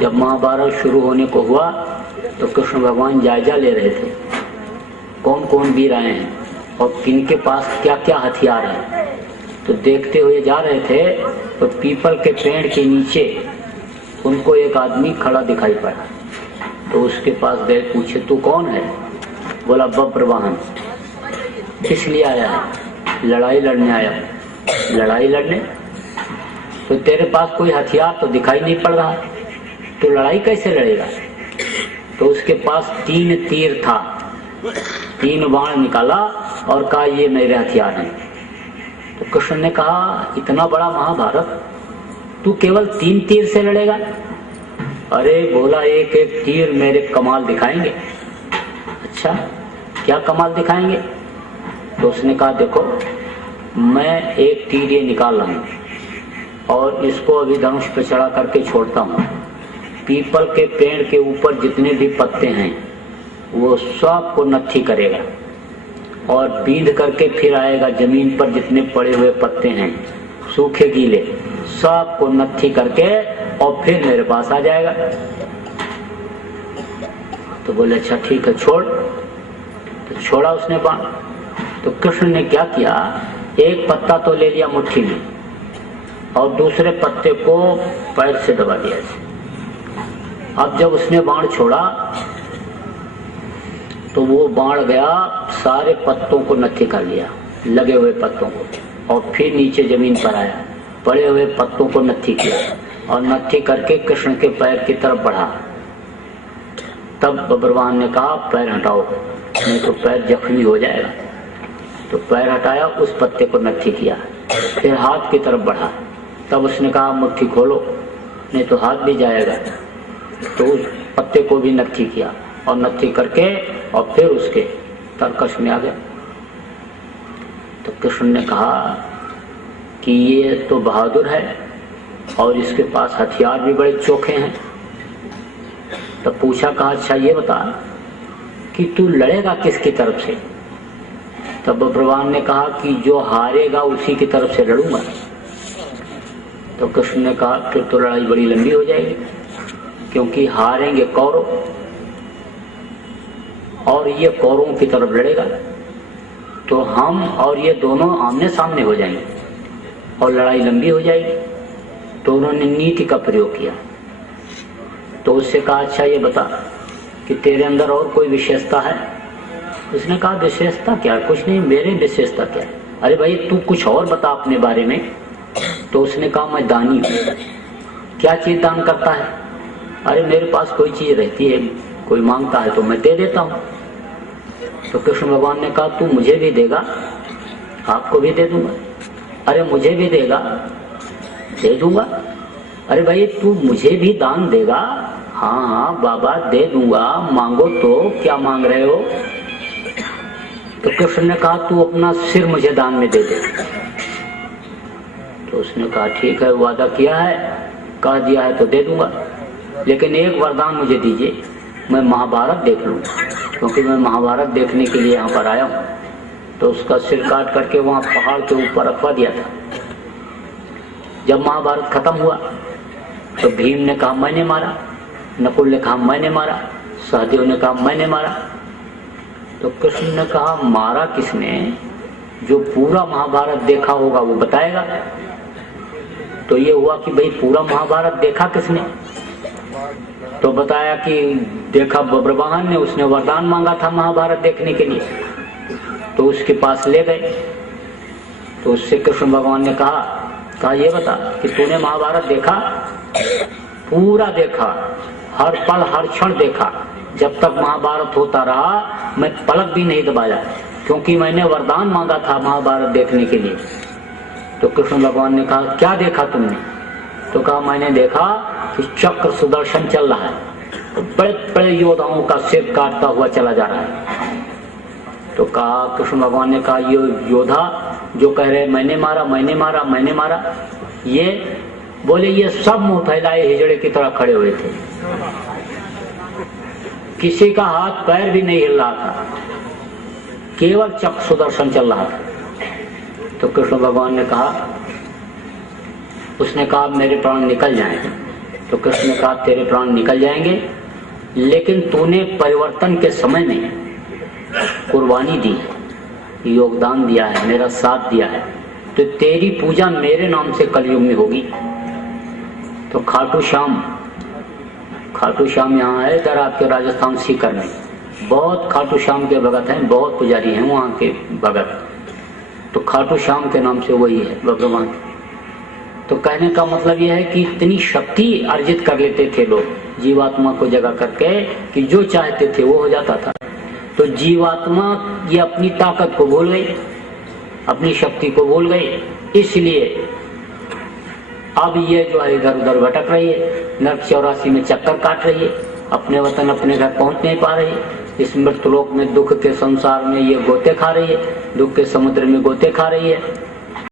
जब महाभारत शुरू होने को हुआ तो कृष्ण भगवान जायजा ले रहे थे कौन कौन वीर आए हैं और किनके पास क्या क्या हथियार हैं। तो देखते हुए जा रहे थे तो पीपल के पेड़ के नीचे उनको एक आदमी खड़ा दिखाई पड़ा। तो उसके पास गए, पूछे तू कौन है? बोला बब्रवाहन। किस लिए आया है? लड़ाई लड़ने आया। लड़ाई लड़ने? तो तेरे पास कोई हथियार तो दिखाई नहीं पड़ रहा, तो लड़ाई कैसे लड़ेगा? तो उसके पास 3 तीर था, 3 बाण निकाला और कहा ये मेरे हथियार हैं। तो कृष्ण ने कहा इतना बड़ा महाभारत तू केवल 3 तीर से लड़ेगा? अरे बोला एक एक तीर मेरे कमाल दिखाएंगे। अच्छा क्या कमाल दिखाएंगे? तो उसने कहा देखो मैं एक तीर ये निकाल रहा हूं और इसको अभी धनुष पे चढ़ा करके छोड़ता हूं। पीपल के पेड़ के ऊपर जितने भी पत्ते हैं वो सब को नत्थी करेगा और बींध करके फिर आएगा जमीन पर जितने पड़े हुए पत्ते हैं सूखे गीले सब को नत्थी करके और फिर मेरे पास आ जाएगा। तो बोले अच्छा ठीक है छोड़। तो छोड़ा उसने बाण। तो कृष्ण ने क्या किया, एक पत्ता तो ले लिया मुट्ठी में और दूसरे पत्ते को पैर से दबा दिया। अब जब उसने बाण छोड़ा तो वो बाण गया सारे पत्तों को नत्थी कर लिया, लगे हुए पत्तों को, और फिर नीचे जमीन पर आया, पड़े हुए पत्तों को नत्थी किया और नत्थी करके कृष्ण के पैर की तरफ बढ़ा। तब बब्रवाहन ने कहा पैर हटाओ नहीं तो पैर जख्मी हो जाएगा। तो पैर हटाया, उस पत्ते को नत्थी किया, फिर हाथ की तरफ बढ़ा। तब उसने कहा मुट्ठी खोलो नहीं तो हाथ भी जाएगा। तो उस पत्ते को भी नत्थी किया और नत्थी करके और फिर उसके तरकश में आ गए। तो कृष्ण ने कहा कि ये तो बहादुर है और इसके पास हथियार भी बड़े चोखे हैं। तब पूछा, कहा अच्छा ये बता कि तू लड़ेगा किसकी तरफ से? तब बब्रवाहन ने कहा कि जो हारेगा उसी की तरफ से लड़ूंगा। तो कृष्ण ने कहा फिर तो लड़ाई बड़ी लंबी हो जाएगी, क्योंकि हारेंगे कौरव और ये कौरवों की तरफ लड़ेगा, तो हम और ये दोनों आमने सामने हो जाएंगे और लड़ाई लंबी हो जाएगी। तो उन्होंने नीति का प्रयोग किया। तो उससे कहा अच्छा ये बता कि तेरे अंदर और कोई विशेषता है? उसने कहा विशेषता क्या, कुछ नहीं, मेरे विशेषता क्या है? अरे भाई तू कुछ और बता अपने बारे में। तो उसने कहा मैं दानी हूँ। क्या चीज दान करता है? अरे मेरे पास कोई चीज रहती है, कोई मांगता है तो मैं दे देता हूँ। तो कृष्ण भगवान ने कहा तू मुझे भी देगा? आपको भी दे दूंगा। अरे मुझे भी देगा? दे दूंगा। अरे भाई तू मुझे भी दान देगा? हाँ हाँ बाबा दे दूंगा, मांगो तो क्या मांग रहे हो? तो कृष्ण ने कहा तू अपना सिर मुझे दान में दे दे। तो उसने कहा ठीक है, वादा किया है, कह दिया है तो दे दूंगा, लेकिन एक वरदान मुझे दीजिए, मैं महाभारत देख लूं, क्योंकि मैं महाभारत देखने के लिए यहाँ पर आया हूँ। तो उसका सिर काट करके वहाँ पहाड़ के ऊपर रखवा दिया था। जब महाभारत खत्म हुआ तो भीम ने कहा मैंने मारा, नकुल ने कहा मैंने मारा, सहदेव ने कहा मैंने मारा। तो कृष्ण ने कहा मारा किसने? जो पूरा महाभारत देखा होगा वो बताएगा। तो ये हुआ कि भाई पूरा महाभारत देखा किसने? तो बताया कि देखा बब्रवाहन ने, उसने वरदान मांगा था महाभारत देखने के लिए। तो उसके पास ले गए। तो उससे कृष्ण भगवान ने कहा ये बता कि तूने महाभारत देखा? पूरा देखा, हर पल हर क्षण देखा। जब तक महाभारत होता रहा मैं पलक भी नहीं दबाया, क्योंकि मैंने वरदान मांगा था महाभारत देखने के लिए। तो कृष्ण भगवान ने कहा क्या देखा तुमने? तो कहा मैंने देखा कि चक्र सुदर्शन चल रहा है, तो बड़े बड़े योद्धाओं का सिर काटता हुआ चला जा रहा है। तो कहा कृष्ण भगवान ने कहा ये योद्धा जो कह रहे मैंने मारा मैंने मारा मैंने मारा, ये बोले ये सब मुंह फैलाए हिजड़े की तरह खड़े हुए थे, किसी का हाथ पैर भी नहीं हिल रहा था, केवल चक्र सुदर्शन चल रहा था। तो कृष्ण भगवान ने कहा, उसने कहा मेरे प्राण निकल जाएं। तो कृष्ण ने कहा तेरे प्राण निकल जाएंगे, लेकिन तूने परिवर्तन के समय में कुर्बानी दी, योगदान दिया है, मेरा साथ दिया है, तो तेरी पूजा मेरे नाम से कलयुग में होगी। तो खाटू श्याम यहाँ है, इधर आपके राजस्थान सीकर में बहुत खाटू श्याम के भगत हैं, बहुत पुजारी हैं वहाँ के भगत। तो खाटू श्याम के नाम से वही है भगवान। तो कहने का मतलब यह है कि इतनी शक्ति अर्जित कर लेते थे लोग जीवात्मा को जगा करके कि जो चाहते थे वो हो जाता था। तो जीवात्मा ये अपनी ताकत को भूल गई, अपनी शक्ति को भूल गई, इसलिए अब ये जो है इधर उधर भटक रही है, नरक 84 में चक्कर काट रही है, अपने वतन अपने घर पहुंच नहीं पा रही है। इस मृतलोक में दुख के संसार में ये गोते खा रही है, दुख के समुद्र में गोते खा रही है।